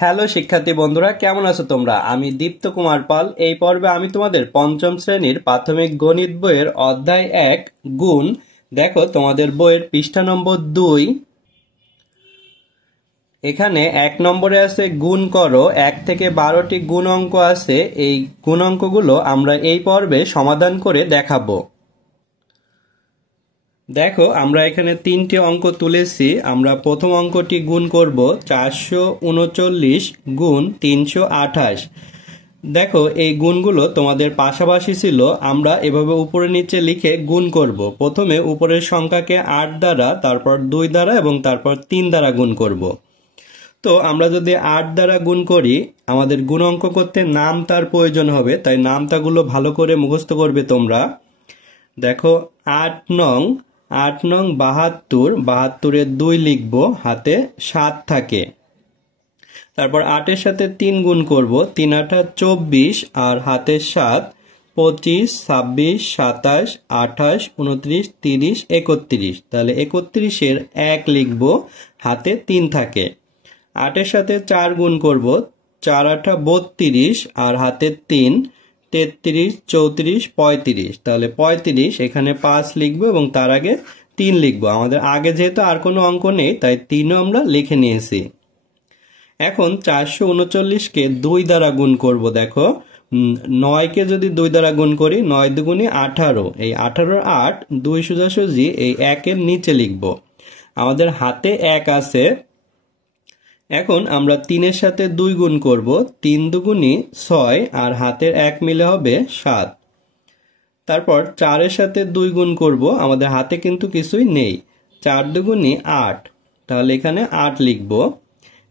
Hello শিক্ষার্থী বন্ধুরা, কেমন আছো তোমরা? আমি দীপ্ত কুমার পাল। এই পর্বে আমি তোমাদের পঞ্চম শ্রেণীর প্রাথমিক গণিত বইয়ের অধ্যায় 1 গুণ। দেখো তোমাদের বইয়ের পৃষ্ঠা নম্বর 2। এখানে 1 নম্বরে আছে গুণ করো। 1 থেকে 12টি গুণ অঙ্ক আছে। এই গুণ অঙ্কগুলো আমরা এই পর্বে সমাধান করে দেখাবো। দেখো আমরা এখানে 3টি অঙ্ক তুলেছি। আমরা প্রথম অঙ্কটি গুণ করব 439 গুণ 328। দেখো এই গুণগুলো তোমাদের পাশাপাশি ছিল। আমরা এভাবে উপরে নিচে লিখে গুণ করব। প্রথমে উপরের সংখ্যাকে 8 দ্বারা, তারপর 2 দ্বারা এবং তারপর 3 দ্বারা গুণ করব। তো আমরা যদি 8 দ্বারা গুণ করি, আমাদের গুণ অঙ্ক করতে নামতার প্রয়োজন হবে, তাই নামতাগুলো ভালো করে মুখস্থ করবে তোমরা। দেখো 8 নং 72, 72-এ 2 লিখব, হাতে 7 থাকে। তারপর 8-এর সাথে 3 গুণ করব, 3 8 24 আর হাতে 7, 25, 26, 27, 28, 29, 30, 31। তাহলে 31-এর 1 লিখব, হাতে 3 থাকে। 8-এর সাথে 4 গুণ করব, 4 8 32 আর হাতে 3, 33, 34, 35। তাহলে 35, এখানে 5 লিখবো এবং তার আগে 3 লিখবো। আমাদের আগে যেহেতু আর কোনো অঙ্ক নেই, তাই 3ও আমরা লিখে নিয়েছি। এখন 439-কে 2 দ্বারা গুণ করব। দেখো 9-কে যদি 2 দ্বারা গুণ করি, 9 দুগুণে 18। এই 18-র 8, 2 সোজাসুজি এই 1-এর নিচে লিখব। আমাদের হাতে 1 আছে। এখন আমরা 3-এর সাথে 2 গুণ করব, 3 দুগুণে 6 আর হাতের 1 মিলে হবে 7। তারপর 4-এর সাথে 2 গুণ করব, আমাদের হাতে কিন্তু কিছুই নেই। 4 দুগুণে 8, তাহলে এখানে 8 লিখব।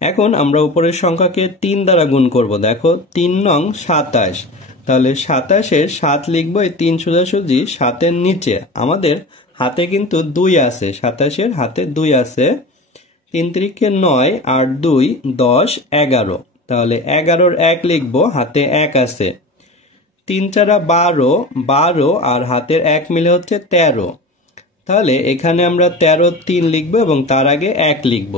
এখন আমরা উপরের সংখ্যাকে 3 দ্বারা গুণ করব। দেখো 3 নং 27, তাহলে 27-এর 7 লিখব, এই 3 সোজাসুজি 7-এর নিচে। আমাদের হাতে কিন্তু 2 আছে, 27-এর হাতে 2 আছে। 3 3-কে 9 আর 2 10, 11। তাহলে 11-র 1 লিখব, হাতে 1 আছে। 3 4 12, 12 আর হাতের 1 মিলে হচ্ছে 13। তাহলে এখানে আমরা 13 3 লিখব এবং তার আগে 1 লিখব।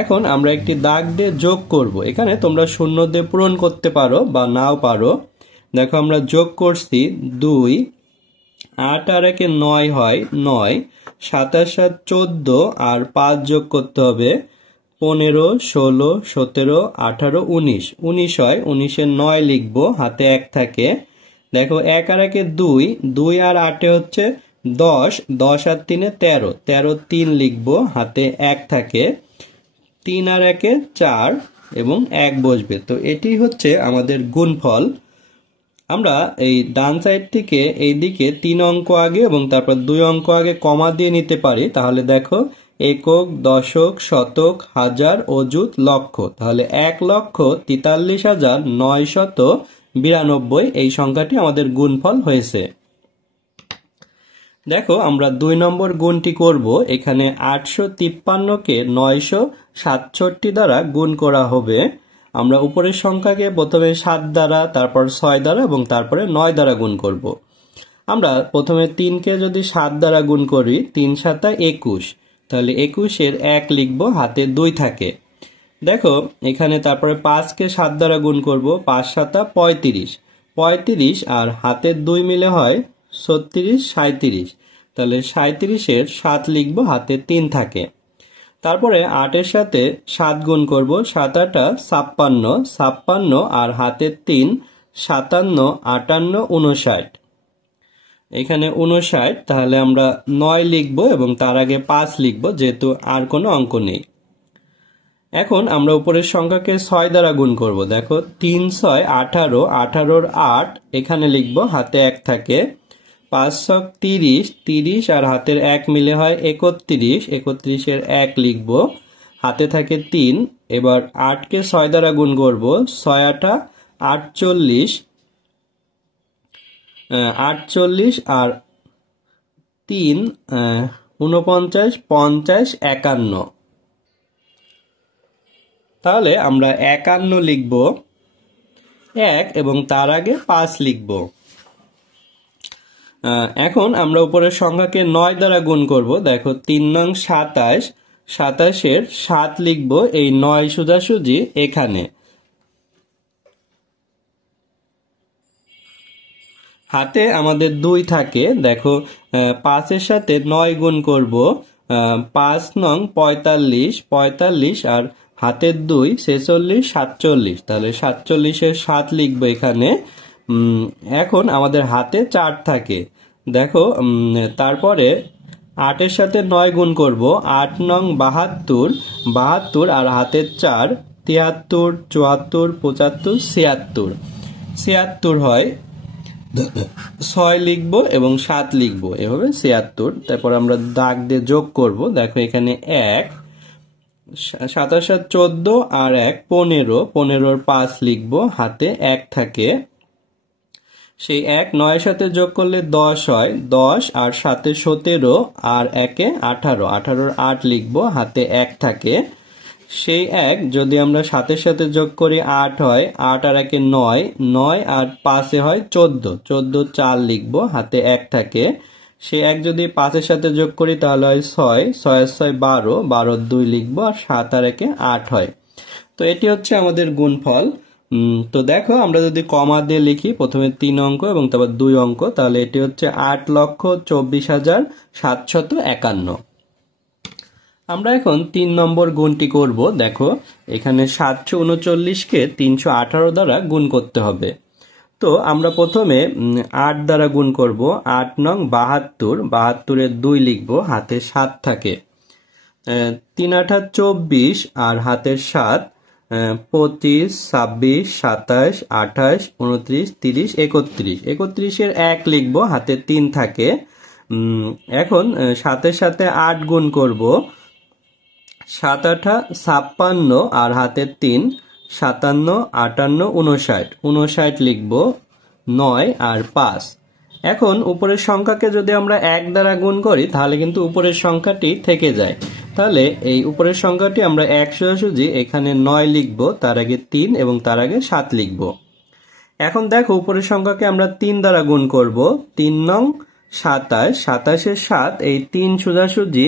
এখন আমরা একটি দাগ দিয়ে যোগ করব। এখানে তোমরা শূন্য দিয়ে পূরণ করতে পারো বা নাও পারো। দেখো আমরা যোগ করছি 2, 8 আর 1-এ 9 হয় 9, 27 7 14 আর 5 যোগ করতে হবে 15, 16, 17, 18, 19। 19 হয়, 19-এর 9 লিখবো, হাতে 1 থাকে। দেখো 1 আর 1-এ 2, 2 আর 8-এ হচ্ছে 10, 10 আর 3-এ 13, 13 3 লিখবো, হাতে 1 থাকে। 3 আর 1-এ 4 এবং 1 বসবে। তো এটি হচ্ছে আমাদের গুণফল। আমরা এই ডান সাইড থেকে এই দিকে 3 অঙ্ক আগে এবং তারপর 2 অঙ্ক আগে কমা দিয়ে নিতে পারি। তাহলে দেখো একক, দশক, শতক, হাজার, অযুত, লক্ষ। তাহলে 1,43,992 এই সংখ্যাটি আমাদের গুণফল হয়েছে। দেখো আমরা 2 নম্বর গুণটি করব। এখানে 853-কে 967 দ্বারা গুণ করা হবে। আমরা উপরের সংখ্যাকে প্রথমে 7 দ্বারা, তারপর 6 দ্বারা এবং তারপরে 9 দ্বারা গুণ করব। আমরা প্রথমে 3-কে যদি 7 দ্বারা গুণ করি, 3 7 21, তাহলে 21-এর 1 লিখব, হাতে 2 থাকে। দেখো এখানে তারপরে 5-কে 7 দ্বারা গুণ করব, 5 7 35, 35 আর হাতের 2 মিলে হয় 36 37। তাহলে 37-এর 7 লিখব, হাতে 3 থাকে। তারপরে 8-এর সাথে 7 গুণ করব, 7 8 56, 56 আর হাতে 3, 57, 58, 59। এখানে 59, তাহলে আমরা 9 লিখব এবং তার আগে 5 লিখব, যেহেতু আর কোনো অঙ্ক নেই। এখন আমরা উপরের সংখ্যাকে 6 দ্বারা গুণ করব। দেখো 3 6 18, 18-র 8 এখানে লিখব, হাতে 1 থাকে। 5 6 30, 30 আর হাতের 1 মিলে হয় 31, 31-এর 1 লিখব, হাতে থাকে 3। এবার 8-কে 6 দ্বারা গুণ করব, 6 8 48, 48 আর 3 49, 50, 51। তাহলে আমরা 51 লিখব, 1 এবং তার আগে 5 লিখব। এখন আমরা উপরের সংখ্যাকে 9 দ্বারা গুণ করব। দেখো 3 নং 27, 27-এর 7 লিখব এই 9 সোজাসুজি এখানে। হাতে আমাদের 2 থাকে, দেখো 5-এর সাথে 9 গুণ করব, 5 নং 45, 45 আর হাতের 2 46, 47, তাহলে 47-এর 7 লিখবো এখানে। এখন আমাদের হাতে 4 থাকে, দেখো তারপরে 8-এর সাথে 9 গুণ করব, 8 নং 72, 72 আর হাতের 4 73, 74, 75, 76, 76 হয়। 6 লিখবো এবং 7 লিখবো, এভাবে 76। তারপর আমরা দাগ দিয়ে যোগ করব, দেখো এখানে 1, 27 আর 14 আর 1 15, 15-র 5 লিখবো, হাতে 1 থাকে। সেই 1 9-এর সাথে যোগ করলে 10 হয়, 10 আর 7-এ 17 আর 1-এ 18, 18-র 8 লিখবো, হাতে 1 থাকে। সেই 1 যদি আমরা 7-এর সাথে যোগ করি 8 হয়, 8 আর 1-এ 9, 9 আর 5-এ হয় 14, 14 4 লিখবো, হাতে 1 থাকে। সেই 1 যদি 5-এর সাথে যোগ করি তাহলে হয় 6, 6 আর 6 12, 12-র 2 লিখবো, আর 7 আর 1-এ 8 হয়। তো এটি হচ্ছে আমাদের গুণফল। তো দেখো আমরা যদি কমা দিয়ে লিখি, প্রথমে 3 অঙ্ক এবং তারপর 2 অঙ্ক, তাহলে এটি হচ্ছে 8,24,751। আমরা এখন 3 নম্বর গুণটি করব। দেখো এখানে 739-কে 318 দ্বারা গুণ করতে হবে। তো আমরা প্রথমে 8 দ্বারা গুণ করব, 8 নং 72, 72-এর 2 লিখব, হাতে 7 থাকে। 3 8 24 আর হাতের 7, 25, 26, 27, 28, 29, 30, 31, 31-এর 1 লিখব, হাতে 3 থাকে। এখন 7-এর সাথে 8 গুণ করব, 7 8 56 আর হাতের 3, 57, 58, 59, 59 লিখব, 9 আর 5। এখন উপরের সংখ্যাকে যদি আমরা 1 দ্বারা গুণ করি তাহলে কিন্তু উপরের সংখ্যাটি থেকে যায়, তাহলে এই উপরের সংখ্যাটি আমরা 1 সোজাসুজি এখানে 9 লিখব, তার আগে 3 এবং তার আগে 7 লিখব। এখন দেখো উপরের সংখ্যাকে আমরা 3 দ্বারা গুণ করব, 3 নং 27, 27-এর 7 এই 3 সোজাসুজি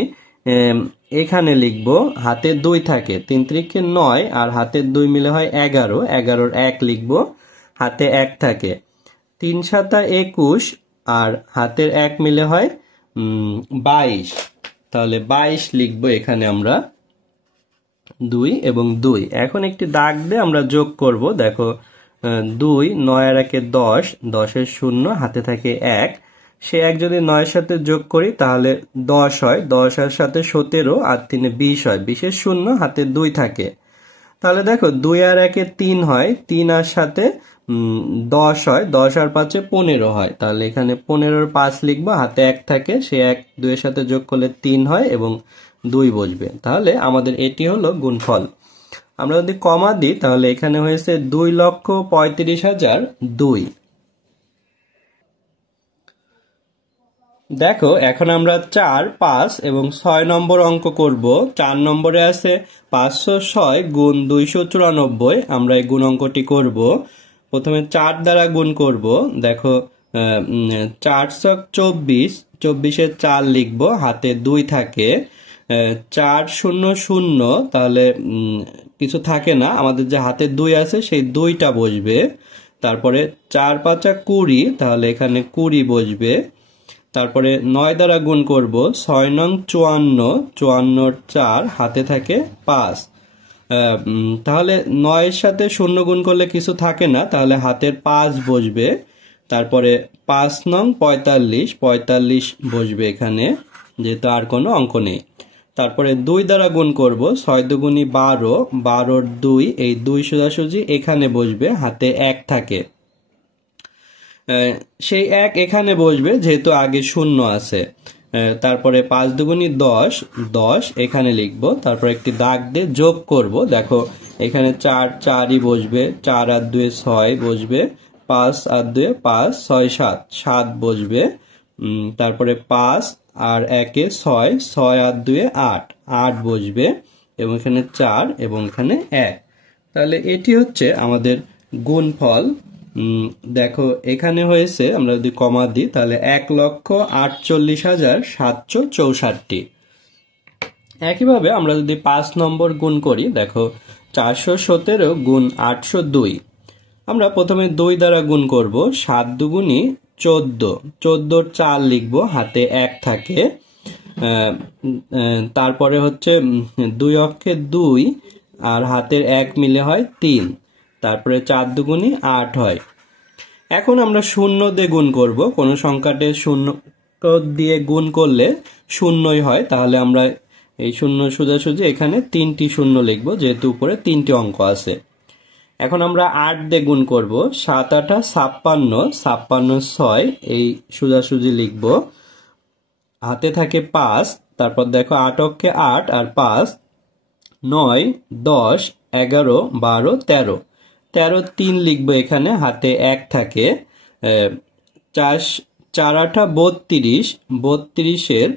এখানে লিখব, হাতে 2 থাকে, 3 3-এ 9 আর হাতের 2 মিলে হয় 11, 11-র 1 লিখব, হাতে 1 থাকে। 3 7 21 আর হাতের 1 মিলে হয় 22, তাহলে 22 লিখব এখানে আমরা, 2 এবং 2। এখন একটি দাগ দিয়ে আমরা যোগ করব, দেখো 2 9 আর 1-এ 10, 10-এর 0, হাতে থাকে 1। সে 1 যদি 9-এর সাথে যোগ করি তাহলে 10 হয়, 10 আর সাথে 17 আর 3-এ 20 হয়, 20-এর 0, হাতে 2 থাকে। তাহলে দেখো 2 আর 1-এ 3 হয়, 3 আর সাথে 10 হয়, 10 আর 5-এ 15 হয়, তাহলে এখানে 15-র 5 লিখবো, হাতে 1 থাকে। সে 1 2-এর সাথে যোগ করলে 3 হয় এবং 2 বসবে, তাহলে আমাদের এটি হলো গুণফল। আমরা যদি কমা দিই তাহলে এখানে হয়েছে 2,35,002। দেখো এখন আমরা 4, 5 এবং 6 নম্বর অঙ্ক করব। 4 নম্বরে আছে 506 গুণ 294, আমরা এই গুণ অঙ্কটি করব। প্রথমে 4 দ্বারা গুণ করব, দেখো 4 ছক 24, 24-এর 4 লিখব, হাতে 2 থাকে। 4 0 0, তাহলে কিছু থাকে না, আমাদের যে হাতে 2 আছে সেই 2টা বসবে। তারপরে 4 5 20, তাহলে এখানে 20 বসবে। তারপরে 9 দ্বারা গুণ করব, 6 নং 54, 54-র 4, হাতে থাকে 5। তাহলে 9-এর সাথে 0 গুণ করলে কিছু থাকে না, তাহলে হাতের 5 বসবে। তারপরে 5 নং 45, 45 বসবে এখানে, যেহেতু আর কোনো অঙ্ক নেই। তারপরে 2 দ্বারা গুণ করব, 6 দুগুণী 12, 12-র 2, এই 2 সোজাসুজি এখানে বসবে, হাতে 1 থাকে। সেই 1 এখানে বসবে যেহেতু আগে 0 আছে। তারপরে 5 দুগুণী 10, 10 এখানে লিখব, তারপর একটি দাগ দিয়ে যোগ করব, দেখো এখানে 4 4ই বসবে, 4 আর 2 6 বসবে, 5 আর 2 5, 6 7 7 বসবে। তারপরে 5 আর 1-এ 6, 6 আর 2-এ 8, 8 বসবে এবং এখানে 4 এবং এখানে 1। তাহলে এটি হচ্ছে আমাদের গুণফল। দেখো এখানে হয়েছে, আমরা যদি কমা দিই তাহলে 1,48,764। একইভাবে আমরা যদি 5 নম্বর গুণ করি, দেখো 417 গুণ 802। আমরা প্রথমে 2 দ্বারা গুণ করব, 7 দুগুণী 14, 14 4 লিখব, হাতে 1 থাকে। তারপরে হচ্ছে 2 অক্ষে 2 আর হাতের 1 মিলে হয় 3, তারপরে 4 দুগুণী 8 হয়। এখন আমরা শূন্য দিয়ে গুণ করব, কোন সংখ্যাতে শূন্য দিয়ে গুণ করলে শূন্যই হয়, তাহলে আমরা এই শূন্য সোজাসুজি এখানে 3টি শূন্য লিখব, যেহেতু উপরে 3টি অঙ্ক আছে। এখন আমরা 8 দিয়ে গুণ করব, 7 8 56, 56 6, এই সোজাসুজি লিখব, হাতে থাকে 5, তারপর দেখো 8 অক্ষে 8 আর 5, 9 10 11 12 13, 13 3 লিখবো, এখানে হাতে 1 থাকে। 4 4 8 32, 32-এর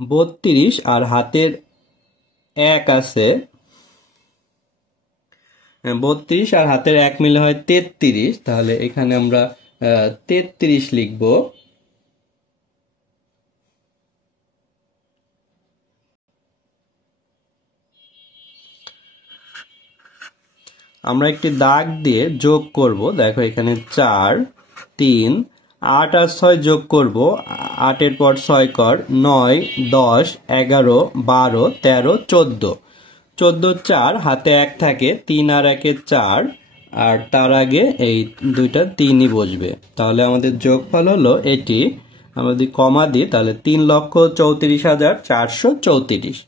32 আর হাতের 1 আছে, 32 আর হাতের 1 মিলে হয় 33, তাহলে এখানে আমরা 33 লিখব। আমরা একটি দাগ দিয়ে যোগ করব, দেখো এখানে 4 3 8 আর 6 যোগ করব, 8 এর পর 6 কর, 9 10 11 12 13 14, 14 4 হাতে 1 থাকে, 3 আর 1 4, আর তার আগে এই দুইটা 3ই বসবে, তাহলে আমাদের যোগফল হলো এটি। আমরা যদি কমা দিই তাহলে 3,34,434।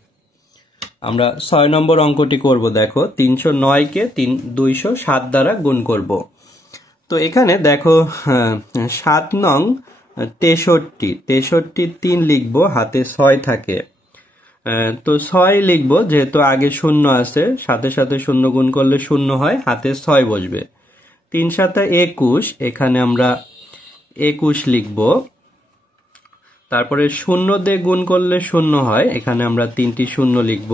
আমরা 6 নম্বর অঙ্কটি করব, দেখো 309 কে 207 দ্বারা গুণ করব। তো এখানে দেখো 7 নং 63, 3 লিখব, হাতে 6 থাকে। তো 6 লিখব, যেহেতু আগে শূন্য আছে, সাথে সাথে শূন্য গুণ করলে শূন্য হয়, হাতে 6 বসবে। 3 7 21, এখানে আমরা 21 লিখব। তারপরে শূন্য দিয়ে গুণ করলে শূন্য হয়, এখানে আমরা 3টি শূন্য লিখব।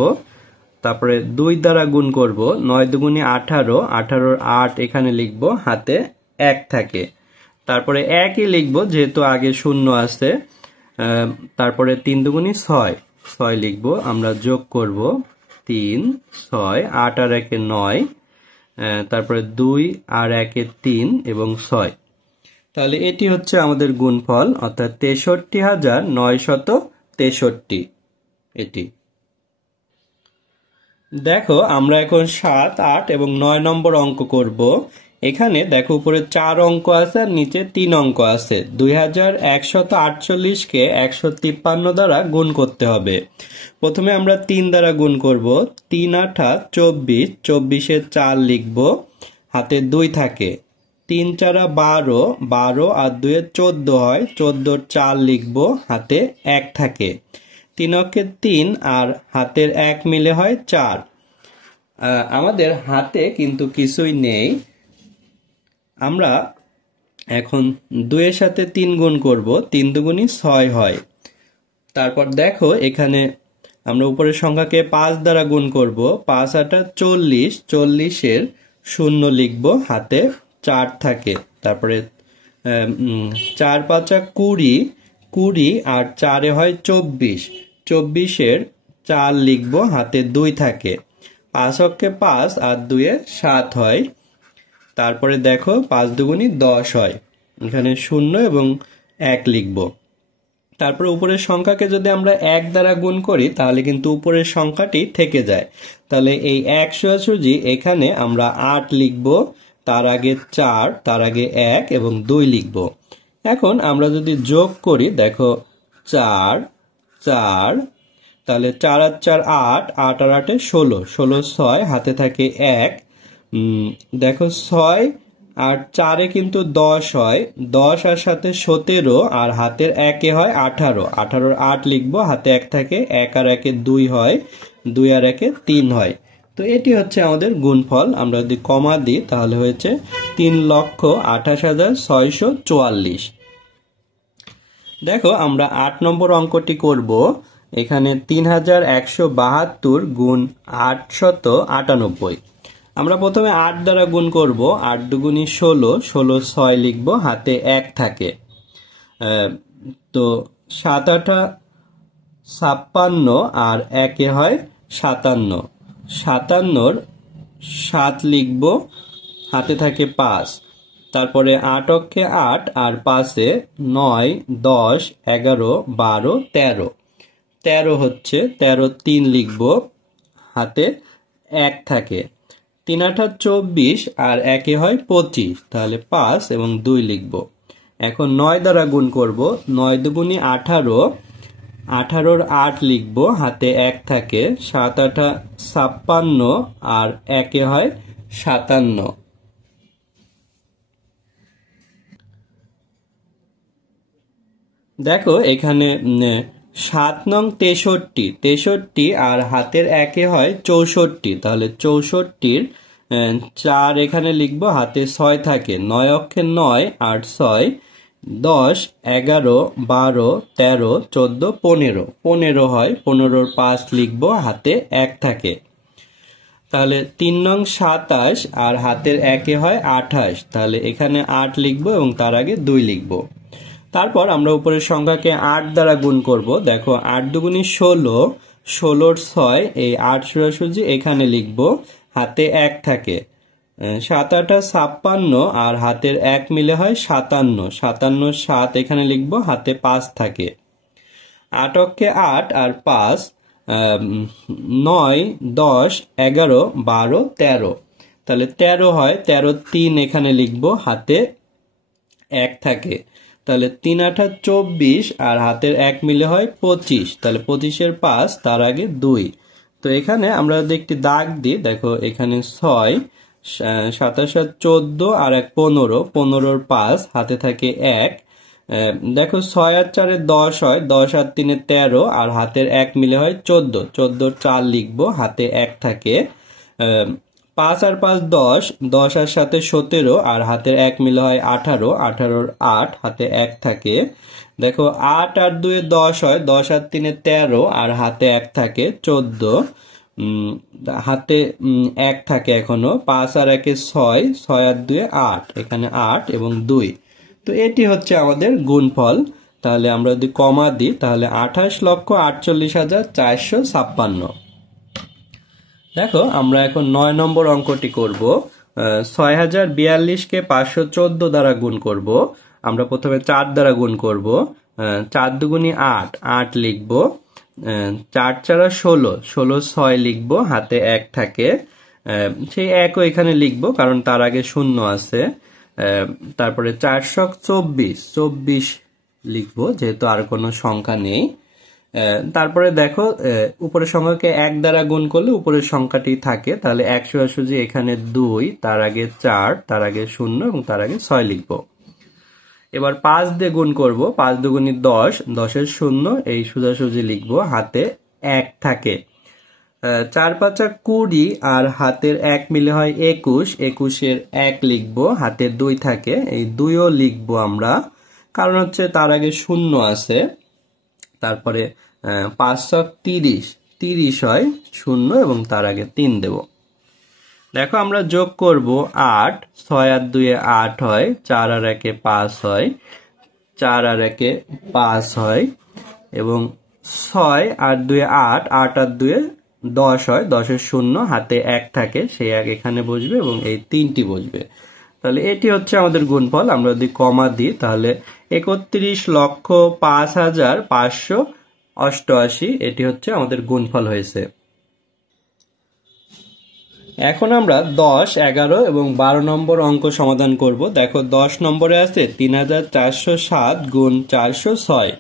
তারপরে 2 দ্বারা গুণ করব, 9 দুগুণী 18, 18-র 8 এখানে লিখব, হাতে 1 থাকে। তারপরে 1ই লিখব, যেহেতু আগে শূন্য আছে। তারপরে 3 দুগুণী 6, 6 লিখব। আমরা যোগ করব, 3 6 8 আর 1 9, তারপরে 2 আর 1 3 এবং 6। তাহলে এটি হচ্ছে আমাদের গুণফল, অর্থাৎ 63,963। এটি দেখো আমরা এখন 7 8 এবং 9 নম্বর অঙ্ক করব। এখানে দেখো উপরে 4 অঙ্ক আছে আর নিচে 3 অঙ্ক আছে। 2148 কে 153 দ্বারা গুণ করতে হবে। প্রথমে আমরা 3 দ্বারা গুণ করব, 3 8 24, 24-এ 4 লিখব, হাতে 2 থাকে। 3 4 12, 12 আর 2 14 হয়, 14-র 4 লিখব, হাতে 1 থাকে। 3 অক্ষে 3 আর হাতের 1 মিলে হয় 4। আমাদের হাতে কিন্তু কিছুই নেই, আমরা এখন 2 এর সাথে 3 গুণ করব, 3 দুগুণী 6 হয়। তারপর দেখো এখানে আমরা উপরের সংখ্যাকে 5 দ্বারা গুণ করব, 5 8 40, 40-এর 0 লিখব, হাতে 4 থাকে। তারপরে 4 5 20, 20 আর 4-এ হয় 24, 24-এর 4 লিখব, হাতে 2 থাকে। 5 অক্ষে 5 আর 2-এ 7 হয়। তারপরে দেখো 5 দুগুণী 10 হয়, এখানে 0 এবং 1 লিখব। তারপরে উপরের সংখ্যাকে যদি আমরা 1 দ্বারা গুণ করি তাহলে কিন্তু উপরের সংখ্যাটি থেকে যায়, তাহলে এই 1 সোজাসুজি এখানে আমরা 8 লিখব, তার আগে 4, তার আগে 1 এবং 2 লিখব। এখন আমরা যদি যোগ করি, দেখো 4 4, তাহলে 4 আর 4 8, 8 আর 8 16, 16 6, হাতে থাকে 1। দেখো 6 আর 4-এ কিন্তু 10 হয়, 10 আর সাথে 17 আর হাতের 1-এ হয় 18, 18-র 8 লিখবো, হাতে 1 থাকে। 1 আর 1-এ 2 হয়, 2 আর 1-এ 3 হয়। তো এটি হচ্ছে আমাদের গুণফল। আমরা যদি কমা দিই তাহলে হয়েছে 3,28,644। দেখো আমরা 8 নম্বর অঙ্কটি করব। এখানে 3,172 গুণ 898। আমরা প্রথমে 8 দ্বারা গুণ করব, 8 দুগুণী 16, 16 6 লিখব, হাতে 1 থাকে। তো 7 8 56 আর একে হয় 57, 57-র 7 লিখব, হাতে থাকে 5, তারপরে 8 অক্ষে 8 আর 5-এ 9, 10, 11, 12, 13, 13 হচ্ছে 13 3 লিখব, হাতে 1 থাকে, 3 8 24 আর একে হয় 25, তাহলে 5 এবং 2 লিখব। এখন 9 দ্বারা গুণ করব, 9 দুগুণে 18, 18-র 8 লিখব, হাতে 1 থাকে, 7 8 56 আর একে হয় 57। দেখো এখানে 7 নং 63, 63 আর হাতের একে হয় 64, তাহলে 64-র 4 এখানে লিখব, হাতে 6 থাকে, 9 অক্ষে 9 8 6, 10 11 12 13 14 15, 15 হয়, 15-র 5 লিখব, হাতে 1 থাকে, তাহলে 3 নং 27 আর হাতের একে হয় 28, তাহলে এখানে 8 লিখব এবং তার আগে 2 লিখব। তারপর আমরা উপরের সংখ্যাকে 8 দ্বারা গুণ করব। দেখো 8 দুগুণে 16, 16-র 6, এই 8 সোজাসুজি এখানে লিখব, হাতে 1 থাকে, 7 8 56 আর হাতের 1 মিলে হয় 57, 57-র 7 এখানে লিখব, হাতে 5 থাকে, 8 অক্ষে 8 আর 5, 9 10 11 12 13, তাহলে 13 হয়, 13 3 এখানে লিখব, হাতে 1 থাকে, তাহলে 3 8 24 আর হাতের 1 মিলে হয় 25, তাহলে 25-এর 5 তার আগে 2। তো এখানে আমরা যদি একটি দাগ দিই, দেখো এখানে 6 27 14 আর 1 15, 15-র 5 হাতে থাকে 1, দেখো 6 আর 4-এ 10 হয়, 10 আর 3-এ 13 আর হাতের 1 মিলে হয় 14, 14-র 4 লিখব, হাতে 1 থাকে, 5 আর 5 10, 10 আর 7-এ 17 আর হাতের 1 মিলে হয় 18, 18-র 8 হাতে 1 থাকে, দেখো 8 আর 2-এ 10 হয়, 10 আর 3-এ 13 আর হাতে 1 থাকে, 14, হাতে 1 থাকে এখনো, 5 আর 1-এ 6, 6 আর 2-এ 8, এখানে 8 এবং 2। তো এটি হচ্ছে আমাদের গুণফল। তাহলে আমরা যদি কমা দিই, তাহলে 28,48,456। দেখো আমরা এখন 9 নম্বর অঙ্কটি করব। 6042-কে 514 দ্বারা গুণ করব। আমরা প্রথমে 4 দ্বারা গুণ করব, 4 দুগুণে 8, 8 লিখব, 4 4 16, 16 6 লিখব, হাতে 1 থাকে, সেই 1ও এখানে লিখব কারণ তার আগে শূন্য আছে, তারপরে 4 24, 24 লিখব যেহেতু আর কোনো সংখ্যা নেই, তারপরে দেখো উপরের সংখ্যাকে 1 দ্বারা গুণ করলে উপরের সংখ্যাটি থাকে, তাহলে 1 সোজাসুজি এখানে 2, তার আগে 4, তার আগে 0 এবং তার আগে 6 লিখব। এবার 5 দিয়ে গুণ করব, 5 দুগুণে 10, 10-এর 0 এই সোজাসুজি লিখব, হাতে 1 থাকে, 4 5 20 আর হাতের 1 মিলে হয় 21, 21-এর 1 লিখব, হাতে 2 থাকে, এই 2ও লিখব আমরা কারণ হচ্ছে তার আগে 0 আছে, তারপরে 5 30, 30 হয় 0 এবং তার আগে 3 দেব। দেখো আমরা যোগ করব 8, 6 আর 2-এ 8 হয়, 4 আর 1-এ 5 হয়, 4 আর 1-এ 5 হয় এবং 6 আর 2-এ 8, 8 আর 2-এ 10 হয়, 10-এর 0 হাতে 1 থাকে, সেই 1 এখানে বসবে এবং এই 3টি বসবে। তাহলে এটি হচ্ছে আমাদের গুণফল। আমরা যদি কমা দিই তাহলে 31,05,588, এটি হচ্ছে আমাদের গুণফল হয়েছে। এখন আমরা 10, 11 এবং 12 নম্বর অঙ্ক সমাধান করব। দেখো 10 নম্বরে আছে 3407 গুণ 406।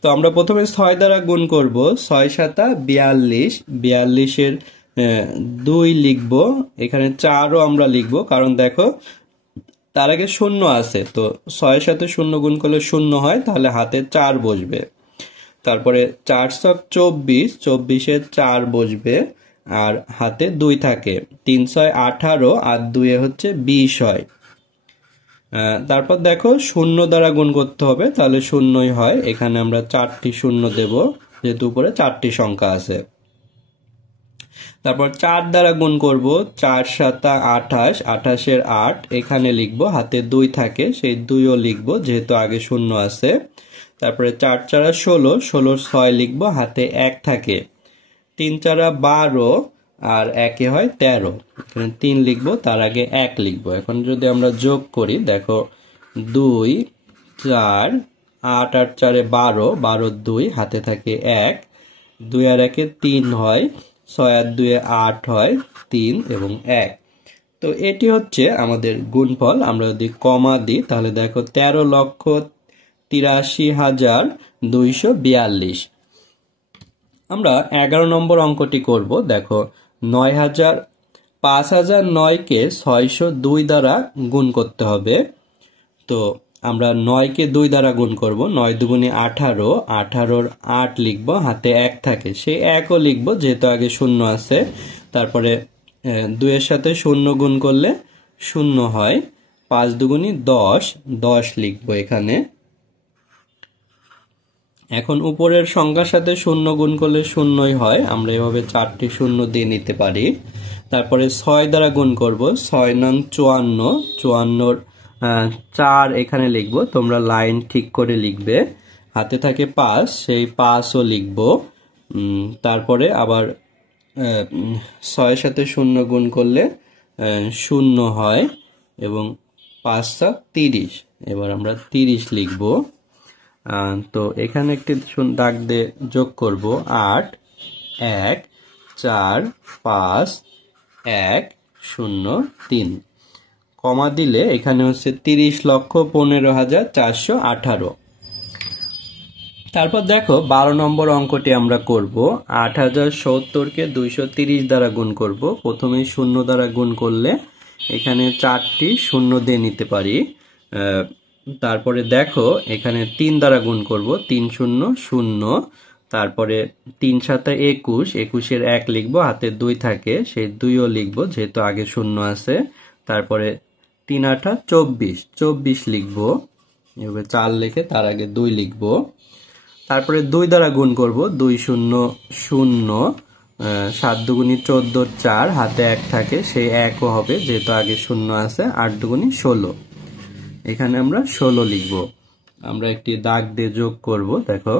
তো আমরা প্রথমে 6 দ্বারা গুণ করব, 6 7 42, 42-এর 2 লিখব, এখানে 4ও আমরা লিখব কারণ দেখো তার আগে 0 আছে, তো 6-এর সাথে 0 গুণ করলে 0 হয়, তাহলে হাতে 4 বসবে, তারপরে 4 24, 24-এর 4 বসবে আর হাতে 2 থাকে, 3 6 18 আর 2-এ হচ্ছে 20 হয়, তারপর দেখো 0 দ্বারা গুণ করতে হবে, তাহলে 0ই হয়, এখানে আমরা 4টি 0 দেব যেহেতু উপরে 4টি সংখ্যা আছে। তারপর 4 দ্বারা গুণ করব, 4 7 28, 28-এর 8 এখানে লিখব, হাতে 2 থাকে, সেই 2ও লিখব যেহেতু আগে 0 আছে। তারপরে 4 4 16, 16 6 লিখবো, হাতে 1 থাকে। 3 4 12 আর 1 হয় 13, এখানে 3 লিখবো, তার আগে 1 লিখবো। এখন যদি আমরা যোগ করি, দেখো 2 4 8 8 4 12, 12 2, হাতে থাকে 1, 2 আর 1 3 হয়, 6 আর 2 8 হয়, 3 এবং 1। তো এটি হচ্ছে আমাদের গুণফল। আমরা যদি কমা দিই তাহলে দেখো 13,83,242। আমরা 11 নম্বর অঙ্কটি করব। দেখো 5009কে 602 দ্বারা গুণ করতে হবে। তো আমরা 9কে 2 দ্বারা গুণ করব। 9 দুগুণে 18, 18-র 8 লিখবো, হাতে 1 থাকে, সেই 1ও লিখবো যেহেতু আগে শূন্য আছে। তারপরে 2 এর সাথে 0 গুণ করলে 0 হয়। 5 দুগুণে 10, 10 লিখবো এখানে। এখন উপরের সংখ্যার সাথে 0 গুণ করলে 0ই হয়, আমরা এভাবে 4টি 0 দিয়ে নিতে পারি। তারপরে 6 দ্বারা গুণ করব, 6 নং 54, 54-র 4 এখানে লিখবো, তোমরা লাইন ঠিক করে লিখবে। হাতে থাকে 5, সেই 5ও লিখবো। তারপরে আবার 6 এর সাথে 0 গুণ করলে 0 হয় এবং 5 × 30, এবার আমরা 30 লিখবো। তো এখানে একটি দাগ দিয়ে যোগ করব, 8 1 4 5 1 0 3, কমা দিলে এখানে হচ্ছে 30,15,418। তারপর দেখো 12 নম্বর অঙ্কটি আমরা করব। 8070কে 230 দ্বারা গুণ করব। প্রথমে 0 দ্বারা গুণ করলে এখানে 4টি 0 দিয়ে নিতে পারি। তারপরে দেখো এখানে 3 দ্বারা গুণ করব, 3 0 0, তারপরে 3 7 21, 21-এর 1 লিখবো, হাতে 2 থাকে, সেই 2ও লিখবো যেহেতু আগে 0 আছে। তারপরে 3 8 24, 24 লিখবো, এভাবে 4 লিখে তার আগে 2 লিখবো। তারপরে 2 দ্বারা গুণ করব, 2 0 0, 7 দুগুণে 14, 4, হাতে 1 থাকে, সেই 1ও হবে যেহেতু আগে 0 আছে। 8 দুগুণে 16, এখানে আমরা 16 লিখব। আমরা একটি দাগ দিয়ে যোগ করব। দেখো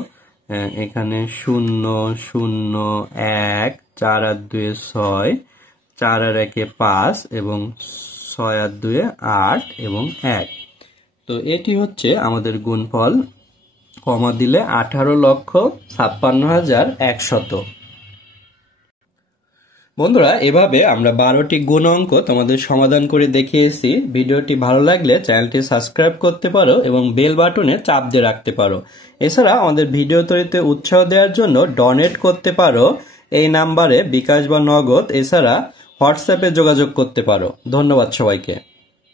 এখানে 0 0 1, 4 আর 2 6, 4 আর 1 5 এবং 6 আর 2 8 এবং 1। তো এটি হচ্ছে আমাদের গুণফল। কমা দিলে 18,56,100। বন্ধুরা, এভাবে আমরা 12টি গুণ অঙ্ক তোমাদের সমাধান করে দেখিয়েছি। ভিডিওটি ভালো লাগলে চ্যানেলটি সাবস্ক্রাইব করতে পারো এবং বেল বাটনে চাপ দিয়ে রাখতে পারো। এছাড়া আমাদের ভিডিও তৈরিতে উৎসাহ দেওয়ার জন্য ডোনেট করতে পারো এই নাম্বারে, বিকাশ বা নগদ। এছাড়া হোয়াটসঅ্যাপে যোগাযোগ করতে পারো। ধন্যবাদ সবাইকে।